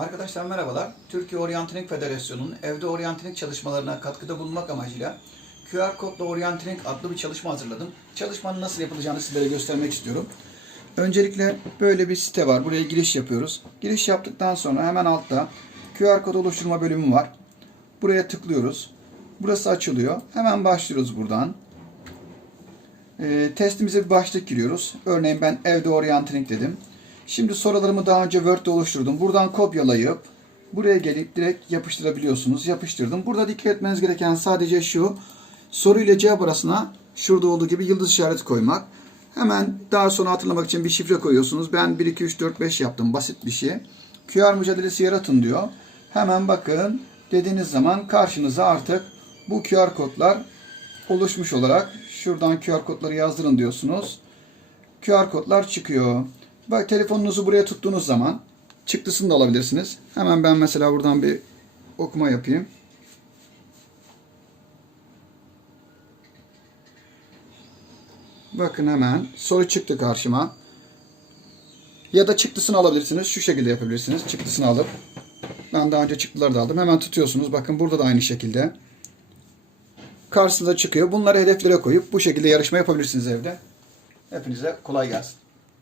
Arkadaşlar merhabalar. Türkiye Oryantinik Federasyonu'nun evde oryantinik çalışmalarına katkıda bulunmak amacıyla QR kodla oryantinik adlı bir çalışma hazırladım. Çalışmanın nasıl yapılacağını sizlere göstermek istiyorum. Öncelikle böyle bir site var. Buraya giriş yapıyoruz. Giriş yaptıktan sonra hemen altta QR kod oluşturma bölümü var. Buraya tıklıyoruz. Burası açılıyor. Hemen başlıyoruz buradan. Ee, testimize bir başlık giriyoruz. Örneğin ben evde oryantinik dedim. Şimdi sorularımı daha önce Word'de oluşturdum. Buradan kopyalayıp buraya gelip direkt yapıştırabiliyorsunuz. Yapıştırdım. Burada dikkat etmeniz gereken sadece şu. Soru ile cevap arasına şurada olduğu gibi yıldız işareti koymak. Hemen daha sonra hatırlamak için bir şifre koyuyorsunuz. Ben 1, 2, 3, 4, 5 yaptım. Basit bir şey. QR mücadelesi yaratın diyor. Hemen bakın dediğiniz zaman karşınıza artık bu QR kodlar oluşmuş olarak şuradan QR kodları yazdırın diyorsunuz. QR kodlar çıkıyor. Bak telefonunuzu buraya tuttuğunuz zaman çıktısını da alabilirsiniz. Hemen ben mesela buradan bir okuma yapayım. Bakın hemen soru çıktı karşıma. Ya da çıktısını alabilirsiniz. Şu şekilde yapabilirsiniz. Çıktısını alıp. Ben daha önce çıktıları da aldım. Hemen tutuyorsunuz. Bakın burada da aynı şekilde. Karşınıza çıkıyor. Bunları hedeflere koyup bu şekilde yarışma yapabilirsiniz evde. Hepinize kolay gelsin.